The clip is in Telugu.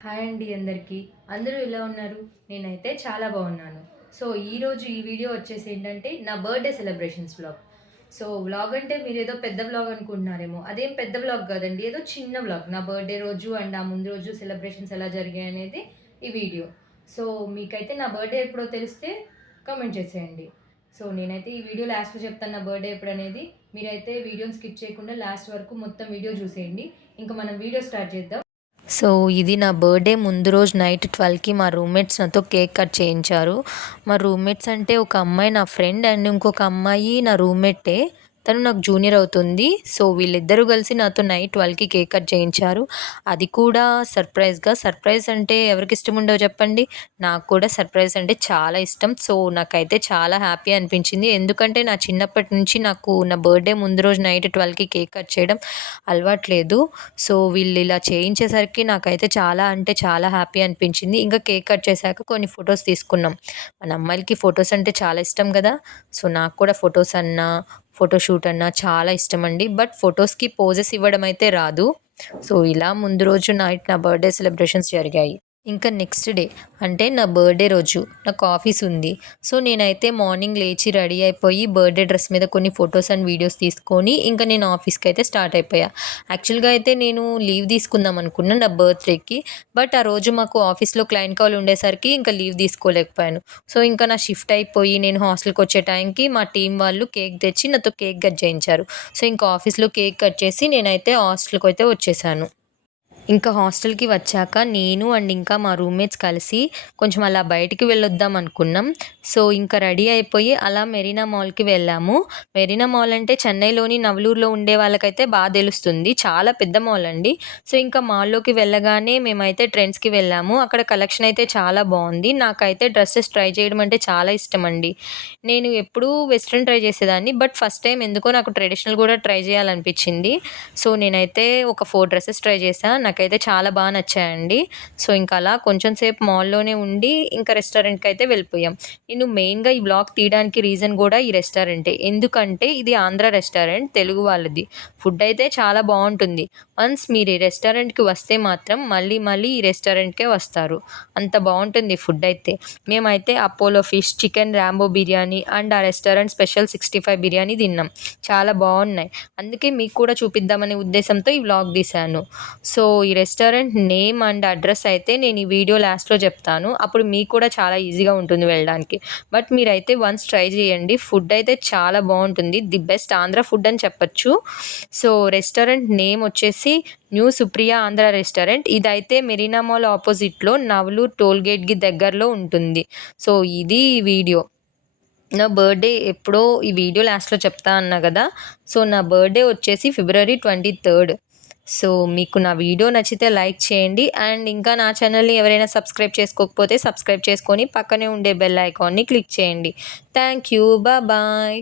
హాయ్ అండి అందరికీ. అందరూ ఎలా ఉన్నారు? నేనైతే చాలా బాగున్నాను. సో, ఈరోజు ఈ వీడియో వచ్చేసి ఏంటంటే, నా birthday celebrations vlog. So, vlog అంటే మీరేదో పెద్ద వ్లాగ్ అనుకుంటున్నారేమో. అదేం పెద్ద వ్లాగ్ కాదండి. ఏదో చిన్న వ్లాగ్. నా బర్త్‌డే రోజు అండ్ ఆ ముందు రోజు సెలబ్రేషన్స్ ఎలా జరిగాయనేది ఈ వీడియో. సో, మీకైతే నా బర్త్‌డే ఎప్పుడో తెలిస్తే కామెంట్ చేసేయండి. సో, నేనైతే ఈ వీడియో లాస్ట్‌లో చెప్తాను నా బర్త్‌డే ఎప్పుడనేది. మీరైతే వీడియోని స్కిప్ చేయకుండా లాస్ట్ వరకు మొత్తం వీడియో చూసేయండి. ఇంక మనం వీడియో స్టార్ట్ చేద్దాం. సో, ఇది నా బర్త్‌డే ముందు రోజు నైట్ 12కి మా రూమ్‌మేట్స్ నాతో కేక్ కట్ చేయించారు. మా రూమ్‌మేట్స్ అంటే ఒక అమ్మాయి నా ఫ్రెండ్ అండ్ ఇంకొక అమ్మాయి నా రూమ్‌మేటే. తను నాకు జూనియర్ అవుతుంది. సో, వీళ్ళిద్దరూ కలిసి నాతో నైట్ 12కి కేక్ కట్ చేయించారు. అది కూడా సర్ప్రైజ్‌గా. సర్ప్రైజ్ అంటే ఎవరికిష్టం ఉండవు చెప్పండి? నాకు కూడా సర్ప్రైజ్ అంటే చాలా ఇష్టం. సో, నాకైతే చాలా హ్యాపీ అనిపించింది. ఎందుకంటే నా చిన్నప్పటి నుంచి నాకు నా బర్త్‌డే ముందు రోజు నైట్ 12కి కేక్ కట్ చేయడం అలవాట్లేదు. సో, వీళ్ళు ఇలా చేయించేసరికి నాకైతే చాలా అంటే చాలా హ్యాపీ అనిపించింది. ఇంకా కేక్ కట్ చేశాక కొన్ని ఫోటోస్ తీసుకున్నాం. మన అమ్మాయిలకి ఫోటోస్ అంటే చాలా ఇష్టం గదా! సో, నాకు కూడా ఫోటోస్ అన్నా, ఫోటోషూట్ అన్నా చాలా ఇష్టమండి. బట్ ఫోటోస్‌కి పోజెస్ ఇవ్వడం అయితే రాదు. సో, ఇలా ముందు రోజు నైట్ నా బర్త్‌డే సెలబ్రేషన్స్ జరిగాయి. ఇంకా నెక్స్ట్ డే అంటే నా బర్త్‌డే రోజు నాకు ఆఫీస్ ఉంది. సో, నేనైతే మార్నింగ్ లేచి రెడీ అయిపోయి బర్త్‌డే డ్రెస్ మీద కొన్ని ఫోటోస్ అండ్ వీడియోస్ తీసుకొని ఇంకా నేను ఆఫీస్‌కైతే స్టార్ట్ అయిపోయా. యాక్చువల్‌గా అయితే నేను లీవ్ తీసుకుందాం అనుకున్నా నా బర్త్‌డేకి. బట్ ఆ రోజు మాకు ఆఫీస్‌లో క్లయింట్ కాల్ ఉండేసరికి ఇంకా లీవ్ తీసుకోలేకపోయాను. సో, ఇంకా నా షిఫ్ట్ అయిపోయి నేను హాస్టల్‌కొచ్చే టైంకి మా టీమ్ వాళ్ళు కేక్ తెచ్చి నాతో కేక్ కట్ చేయించారు. సో, ఇంకా ఆఫీస్‌లో కేక్ కట్ చేసి నేనైతే హాస్టల్‌కైతే వచ్చేసాను. ఇంకా హాస్టల్‌కి వచ్చాక నేను అండ్ ఇంకా మా రూమ్‌మేట్స్ కలిసి కొంచెం అలా బయటికి వెళ్ళొద్దాం అనుకున్నాం. సో, ఇంకా రెడీ అయిపోయి అలా మెరీనా మాల్‌కి వెళ్ళాము. మెరీనా మాల్ అంటే చెన్నైలోని నవలూరులో ఉండే వాళ్ళకైతే తెలుస్తుంది. చాలా పెద్ద మాల్ అండి. సో, ఇంకా మాల్‌లోకి వెళ్ళగానే మేమైతే ట్రెండ్స్‌కి వెళ్ళాము. అక్కడ కలెక్షన్ అయితే చాలా బావుంది. నాకైతే డ్రెసెస్ ట్రై చేయడం అంటే చాలా ఇష్టమండి. నేను ఎప్పుడూ వెస్టర్న్ ట్రై చేసేదాన్ని. బట్ ఫస్ట్ టైమ్ ఎందుకో నాకు ట్రెడిషనల్ గూడా ట్రై చేయాలనిపించింది. సో, నేనైతే ఒక 4 డ్రెసెస్ ట్రై చేశా. నాకైతే చాలా నచ్చాయండి. సో, ఇంక అలా కొంచెం సేపు మాల్‌లోనే ఉండి ఇంకా రెస్టారెంట్‌కైతే వెళ్ళిపోయాం. నేను మెయిన్‌గా ఈ వ్లాగ్ తీయడానికి రీజన్ గూడా ఈ రెస్టారెంటే. ఎందుకంటే ఇది ఆంధ్ర రెస్టారెంట్ తెలుగు వాళ్ళది. ఫుడ్ అయితే చాలా బావుంటుంది. వన్స్ మీరు ఈ రెస్టారెంట్‌కి వస్తే మాత్రం మళ్ళీ మళ్ళీ ఈ రెస్టారెంట్‌కే వస్తారు. అంత బావుంటుంది ఫుడ్ అయితే. మేమైతే Apollo fish, chicken Rambo biryani and ఆ రెస్టారెంట్ స్పెషల్ 65 బిర్యానీ తిన్నాం. చాలా బావున్నాయి. అందుకే మీకు కూడా చూపిద్దామనే ఉద్దేశంతో ఈ వ్లాగ్ తీశాను. సో, ఈ రెస్టారెంట్ నేమ్ అండ్ అడ్రెస్ అయితే నేను ఈ వీడియో లాస్ట్‌లో చెప్తాను. అప్పుడు మీకు కూడా చాలా ఈజీగా ఉంటుంది వెళ్ళడానికి. బట్ మీరైతే వన్స్ ట్రై చేయండి. ఫుడ్ అయితే చాలా బావుంటుంది. ది బెస్ట్ ఆంధ్ర ఫుడ్ అని చెప్పొచ్చు. సో, రెస్టారెంట్ నేమ్ వచ్చేసి న్యూ సుప్రియ ఆంధ్ర రెస్టారెంట్. ఇదైతే మెరీనా మాల్ ఆపోజిట్‌లో నవలూరు టోల్ గేట్‌కి దగ్గరలో ఉంటుంది. సో, ఇది వీడియో. నా బర్త్‌డే ఎప్పుడో ఈ వీడియో లాస్ట్‌లో చెప్తా అన్నా గదా! సో, నా బర్త్‌డే వచ్చేసి ఫిబ్రవరి 23. సో, మీకు నా వీడియో నచ్చితే లైక్ చేయండి. అండ్ ఇంకా నా ఛానల్‌ని ఎవరైనా సబ్స్క్రైబ్ చేసుకోకపోతే సబ్స్క్రైబ్ చేసుకొని పక్కనే ఉండే బెల్ ఐకాన్‌ని క్లిక్ చేయండి. Thank you. బాయ్.